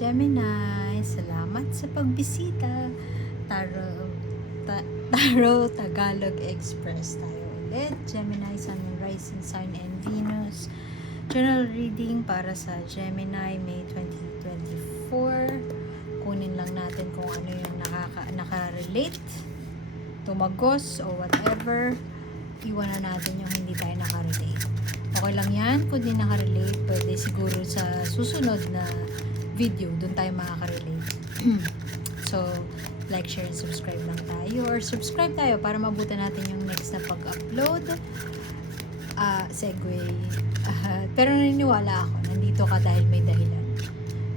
Gemini, salamat sa pagbisita. Tarot Tagalog Express tayo ulit. Gemini, Sun and Rising Sign and Venus. General reading para sa Gemini, May 2024. Kunin lang natin kung ano yung nakarelate, tumagos, o whatever. Iwanan natin yung hindi tayo nakarelate. Okay lang yan. Kung di nakarelate, pwede siguro sa susunod na video, dun tayo makaka-relate. So, like, share, and subscribe lang tayo. Or subscribe tayo para mabuti natin yung next na pag-upload. Segue. Pero naniniwala ako, nandito ka dahil may dahilan.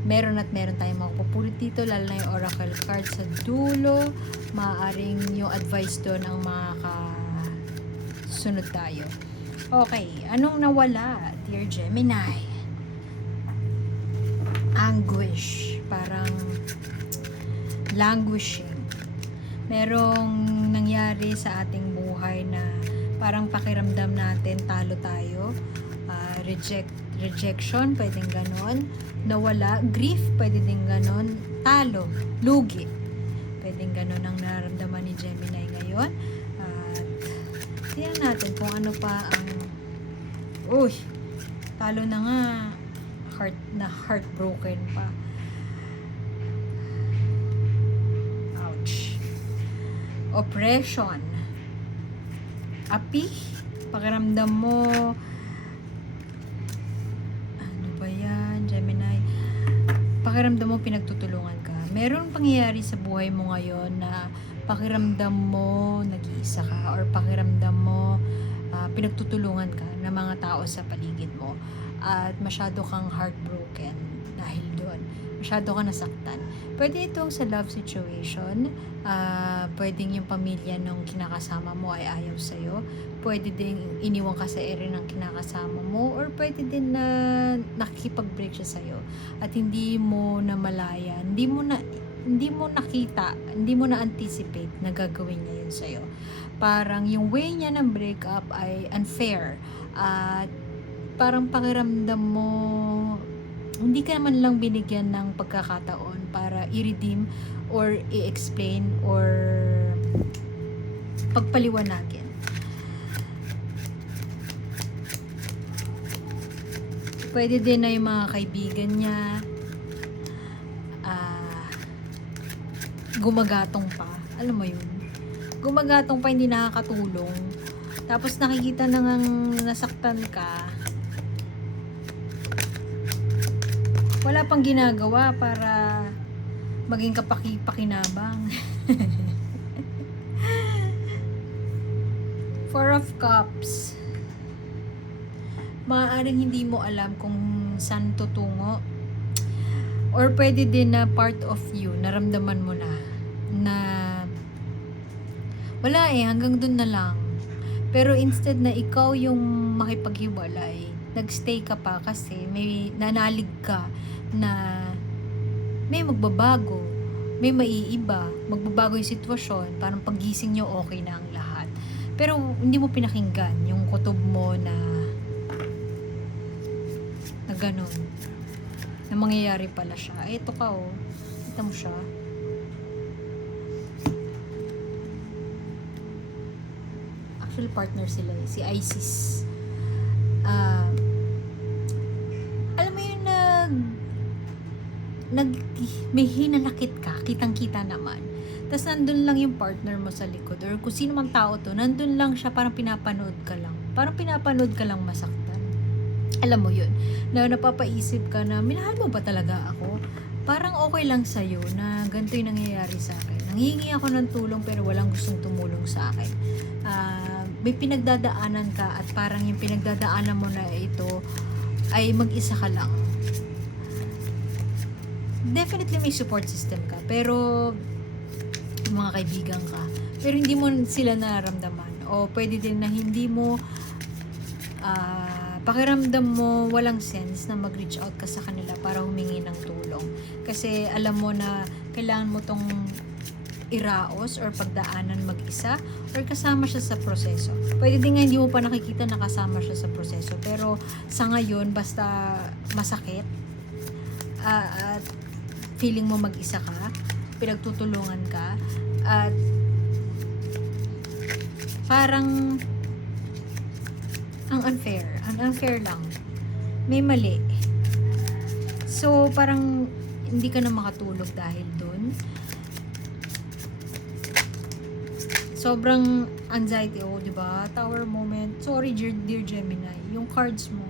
Meron tayong makapupulot dito, lalo na yung oracle card sa dulo. Maaaring yung advice doon ang makakasunod tayo. Okay, anong nawala, dear Gemini? Anguish, parang languishing. Merong nangyari sa ating buhay na parang pakiramdam natin talo tayo. Rejection, pwedeng ganon. Nawala, grief, pwede din ganon. Talo, lugi, pwedeng ganon ang nararamdaman ni Gemini ngayon. At tingnan natin kung ano pa ang talo na nga, heartbroken pa. Ouch. Oppression. Api, pakiramdam mo, ano ba yan, Gemini? Pakiramdam mo pinagtutulungan ka. Meron pangyayari sa buhay mo ngayon na pakiramdam mo nag-iisa ka, or pakiramdam mo pinagtutulungan ka ng mga tao sa paligid mo, at masyado kang heartbroken dahil doon. Masyado ka nasaktan. Pwede itong sa love situation. Pwedeng yung pamilya nung kinakasama mo ay ayaw sa'yo. Pwede din iniwan ka sa area ng kinakasama mo, or pwede din na nakikipag-break siya sa'yo at hindi mo na malaya, hindi mo nakita, hindi mo na anticipate na gagawin niya yun sa'yo. Parang yung way niya ng breakup ay unfair, at parang pakiramdam mo hindi ka naman lang binigyan ng pagkakataon para i-redeem or i-explain or pagpaliwanagin. Pwede din na yung mga kaibigan niya gumagatong pa. Alam mo yun? Gumagatong pa, hindi nakakatulong. Tapos nakikita na ngang nasaktan ka. Wala pang ginagawa para maging kapaki-pakinabang. Four of Cups. Maaaring hindi mo alam kung saan tutungo. Or pwede din na part of you, naramdaman mo na wala hanggang dun na lang. Pero instead na ikaw yung makipaghiwalay, nagstay ka pa kasi may nanalig ka na may magbabago, may maiiba, magbabago yung sitwasyon, parang pagising nyo okay na ang lahat. Pero hindi mo pinakinggan yung kutob mo na ganon, na mangyayari pala siya. Ito ka kita mo siya. Actually partner sila si Isis. Alam mo yun, may hinanakit ka, kitang-kita naman. Tapos nandun lang yung partner mo sa likod, or kung sino mang tao to, nandun lang siya, parang pinapanood ka lang. Parang pinapanood ka lang masaktan. Alam mo yun, na napapaisip ka na, minahal mo ba talaga ako? Parang okay lang sa'yo na ganito yung nangyayari sa akin. Nanghihingi ako ng tulong pero walang gustong tumulong sa akin. May pinagdadaanan ka, at parang yung pinagdadaanan mo na ito ay mag-isa ka lang. Definitely may support system ka, pero mga kaibigan ka, pero hindi mo sila nararamdaman. O pwede din na hindi mo pakiramdam mo walang sense na mag-reach out ka sa kanila para humingi ng tulong. Kasi alam mo na kailangan mo tong iraos or pagdaanan mag-isa, or kasama siya sa proseso. Pwede din nga hindi mo pa nakikita na kasama siya sa proseso, pero sa ngayon basta masakit at feeling mo mag-isa ka, pinagtutulungan ka, at parang ang unfair lang. May mali. So, parang hindi ka na makatulog dahil dun. Sobrang anxiety, di ba? Tower moment. Sorry, dear Gemini. Yung cards mo,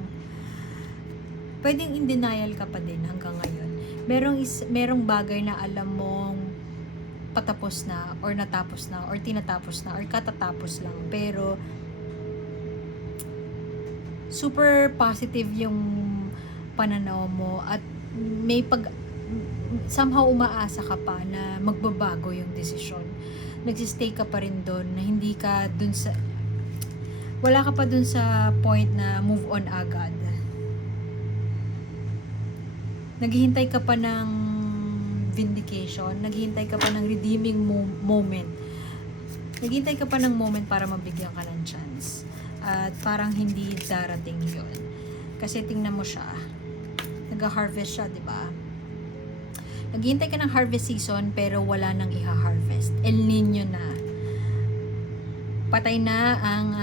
pwedeng in denial ka pa din hanggang ngayon. Merong bagay na alam mong patapos na, or natapos na, or tinatapos na, or katatapos lang. Pero, super positive yung pananaw mo at somehow umaasa ka pa na magbabago yung desisyon. Nagsistay ka pa rin doon, na hindi ka dun sa, wala ka pa dun sa point na move on agad. Naghihintay ka pa ng vindication, naghihintay ka pa ng redeeming moment. Naghihintay ka pa ng moment para mabigyan ka ng chance. At parang hindi darating yun. Kasi tingnan mo siya, nag-harvest siya, di ba? Naghihintay ka ng harvest season pero wala nang iha-harvest. El Nino na. Patay na ang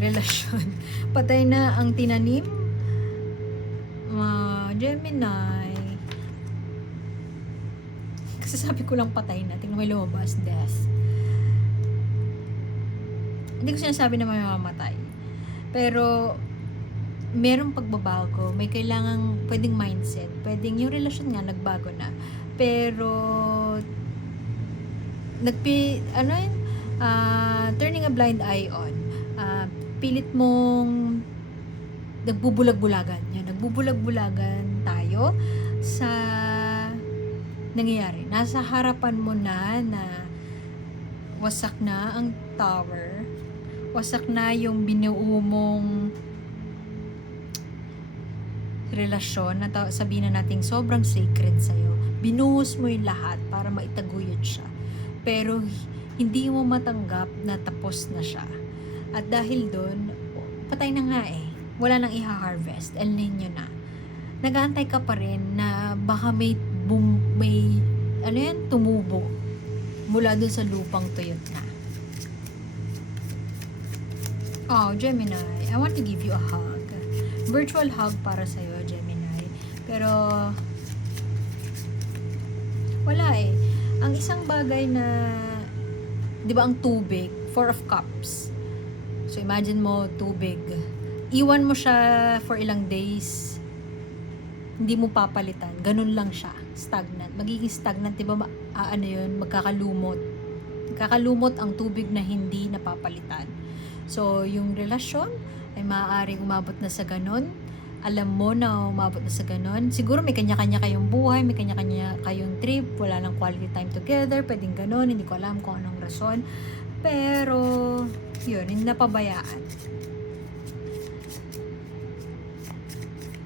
relasyon. Patay na ang tinanim. Gemini. Kasi sabi ko lang patay na. Tingnan mo yung lumabas. Death. Hindi ko sinasabi na may mamamatay. Pero, merong pagbabago. May kailangang, pwedeng mindset. Pwedeng yung relasyon nga, nagbago na. Pero, turning a blind eye on. Pilit mong nagbubulag-bulagan. Yan, nagbubulag-bulagan tayo sa nangyayari. Nasa harapan mo na wasak na ang tower. Wasak na yung binuo mong relasyon na sabihin na natin sobrang sacred sa'yo. Binuhos mo yung lahat para maitaguyod siya. Pero hindi mo matanggap na tapos na siya. At dahil doon, patay na nga eh. Wala nang iha-harvest. El Nino na. Nag-aantay ka pa rin na baka may tumubo mula doon sa lupang tuyot na. Oh, Gemini, I want to give you a hug. Virtual hug para sa'yo, Gemini. Pero, wala eh. Ang isang bagay na, di ba ang tubig, 4 of Cups. So, imagine mo, tubig. Iwan mo siya for ilang days. Hindi mo papalitan. Ganun lang siya. Stagnant. Magiging stagnant, di ba? Magkakalumot. Magkakalumot ang tubig na hindi napapalitan. So, yung relasyon ay maaaring umabot na sa ganon. Alam mo na umabot na sa ganon. Siguro may kanya-kanya kayong buhay, may kanya-kanya kayong trip, wala nang quality time together, pwedeng ganon, hindi ko alam kung anong rason. Pero, yun, hindi napabayaan.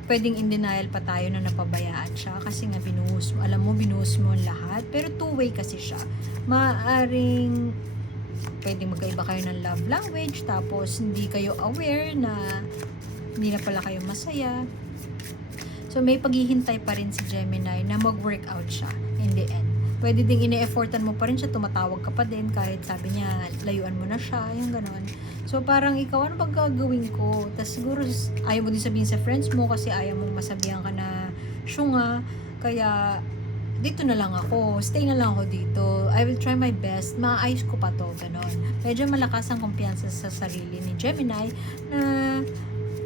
Pwedeng in denial pa tayo na napabayaan siya kasi nga binuhos mo. Alam mo, binuhos mo lahat. Pero two-way kasi siya. Maaaring pwedeng magkaiba kayo ng love language tapos hindi kayo aware na hindi na pala kayo masaya. So, may paghihintay pa rin si Gemini na mag-work out siya in the end. Pwede ding ine-effortan mo pa rin siya, tumatawag ka pa din kahit sabi niya, layuan mo na siya, yung ganon. So, parang ikaw, ano bang gagawin ko? Tapos siguro, ayaw mo din sabihin sa friends mo kasi ayaw mong masabihan ka na syunga. Kaya, dito na lang ako. Stay na lang ako dito. I will try my best. Maayos ko pa to. Ganon. Medyo malakas ang kumpiyansa sa sarili ni Gemini na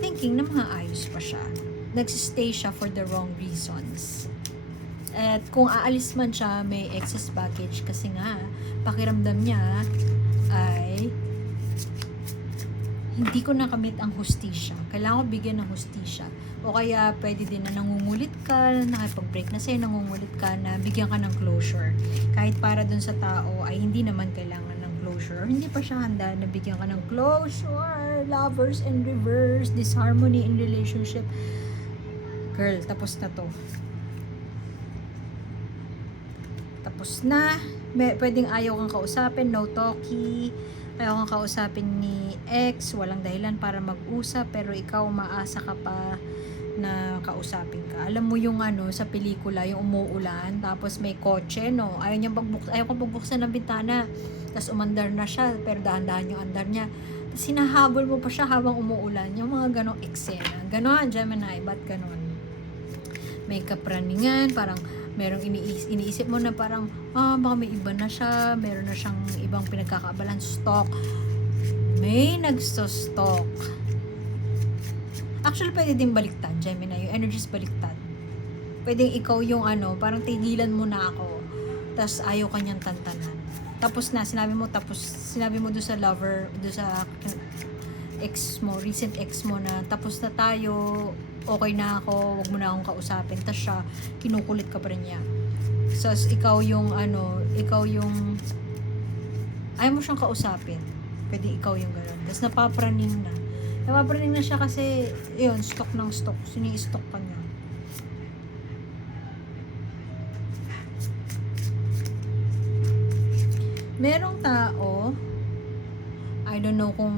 thinking na maayos pa siya. Nagsistay siya for the wrong reasons. At kung aalis man siya, may excess baggage kasi nga, pakiramdam niya ay hindi ko nakamit ang hustisya. Kailangan ko bigyan ng hustisya. O kaya pwede din na nangungulit ka, nakipag-break na sa'yo, nangungulit ka na bigyan ka ng closure. Kahit para dun sa tao ay hindi naman kailangan ng closure. Hindi pa siya handa na bigyan ka ng closure. Lovers in reverse, disharmony in relationship. Girl, tapos na to. Tapos na. Pwedeng ayaw kang kausapin, no talkie. Ayaw kang kausapin ni ex, walang dahilan para mag-usap, pero ikaw umaasa ka pa na kausapin ka. Alam mo yung ano, sa pelikula, yung umuulan, tapos may kotse, no? Ayaw ko pagbuksan ng bintana. Tapos umandar na siya, pero dahan-dahan yung andar niya. Tapos hinahabol mo pa siya habang umuulan. Yung mga ganong eksena. Ganon, Gemini, ba't ganon? May kapraningan, parang merong iniisip mo na parang, baka may iba na siya, meron na siyang ibang pinagkakaabalan, stock. May nagsto-stock. Actually, pwede din baliktad, Gemini. Yung energies baliktad. Pwedeng ikaw yung ano, parang tigilan mo na ako. Tapos ayaw kanyang tantanan. Tapos sinabi mo doon sa lover, doon sa ex mo, recent ex mo na, tapos na tayo, okay na ako, wag mo na akong kausapin. Tapos siya, kinukulit ka pa rin niya. So, ikaw yung ayaw mo siyang kausapin. Pwede ikaw yung gano'n. Tapos napapraning na siya kasi, yun, stock ng stock. Sini-stock ka niya. Merong tao, I don't know kung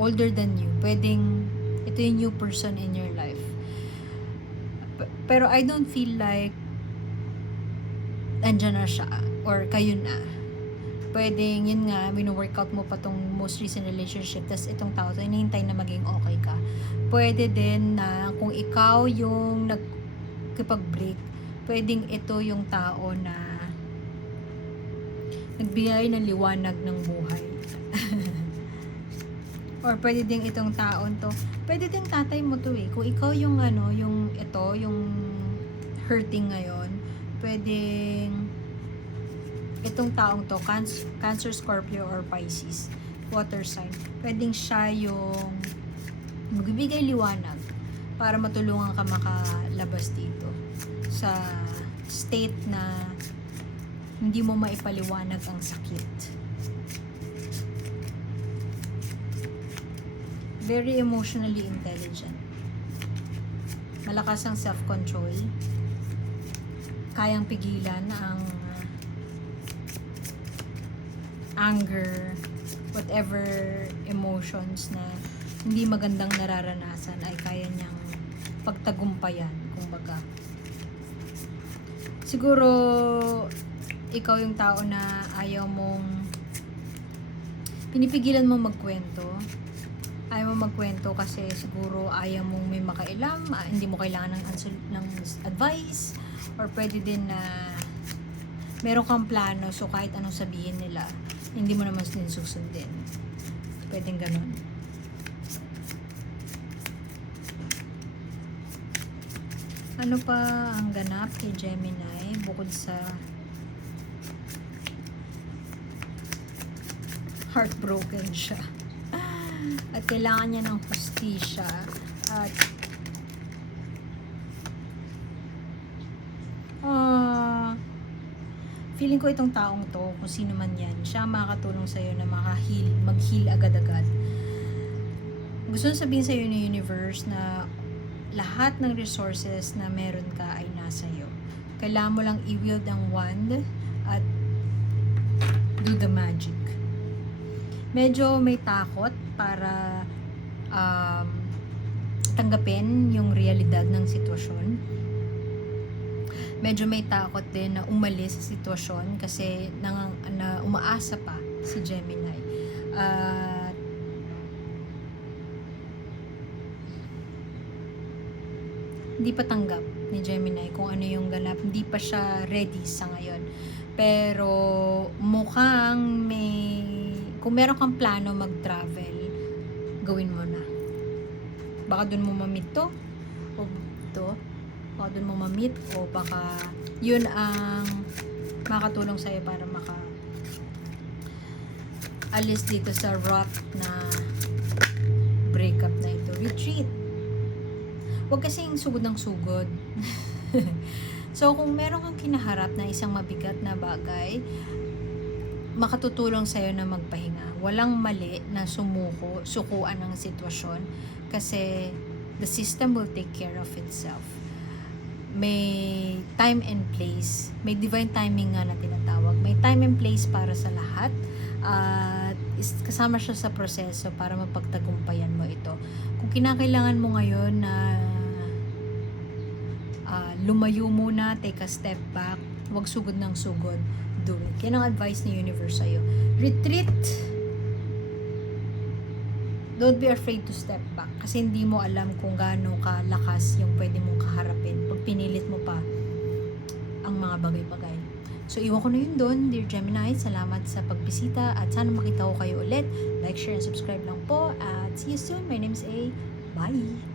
older than you, pwedeng ito yung new person in your life. Pero I don't feel like andyan na siya or kayo na. Pwedeng yun nga, mino-workout mo pa tong most recent relationship, tas itong tao to, hinihintay na maging okay ka. Pwede din na kung ikaw yung nagkipag-break, pwedeng ito yung tao na nagbigay ng liwanag ng buhay. Or pwede din itong taon to, pwede din tatay mo to eh. Kung ikaw yung ano, yung hurting ngayon, pwedeng itong taong to, Cancer, Scorpio, or Pisces, water sign, pwedeng siya yung magbibigay liwanag para matulungan ka makalabas dito sa state na hindi mo maipaliwanag ang sakit. Very emotionally intelligent. Malakas ang self-control. Kayang pigilan ang anger, whatever emotions na hindi magandang nararanasan ay kaya niyang pagtagumpayan, kumbaga. Siguro ikaw yung tao na ayaw mong pinipigilan mo magkwento. Ayaw mo magkwento kasi siguro ayaw mong may makailam, hindi mo kailangan ng advice, or pwede din na meron kang plano, so kahit anong sabihin nila, hindi mo naman din susundin. Pwedeng ganun. Ano pa ang ganap kay Gemini bukod sa heartbroken siya at kailangan niya ng hustisya at feeling ko itong taong to, kung sino man yan, siya makakatulong sa'yo na mag-heal agad-agad. Gusto nang sabihin sa'yo ng universe na lahat ng resources na meron ka ay nasa iyo. Kailangan mo lang i-wield ang wand at do the magic. Medyo may takot para tanggapin yung realidad ng sitwasyon. Medyo may takot din na umalis sa sitwasyon kasi na umaasa pa si Gemini. Hindi pa tanggap ni Gemini kung ano yung ganap. Hindi pa siya ready sa ngayon. Pero mukhang kung meron kang plano mag-travel, gawin mo na. Baka dun mo ma-meet to o to. Baka dun mo ma-meet o baka yun ang makatulong sa'yo para alis dito sa rut na breakup na ito. Retreat. Huwag kasing sugod ng sugod. So, kung meron kang kinaharap na isang mabigat na bagay, makatutulong sa'yo na magpahinga. Walang mali na sukuan ng sitwasyon kasi the system will take care of itself. May time and place, may divine timing nga na tinatawag. May time and place para sa lahat at kasama siya sa proseso para mapagtagumpayan mo ito. Kung kinakailangan mo ngayon na lumayo muna, take a step back, huwag sugod ng sugod, do it. Yan ang advice ni universe sa'yo. Retreat. Don't be afraid to step back kasi hindi mo alam kung gaano kalakas yung pwede mong kaharapin pag pinilit mo pa ang mga bagay-bagay. So, iwan ko na yun doon, dear Gemini. Salamat sa pagbisita at sana makita ko kayo ulit. Like, share, and subscribe lang po. At see you soon. My name is A. Bye!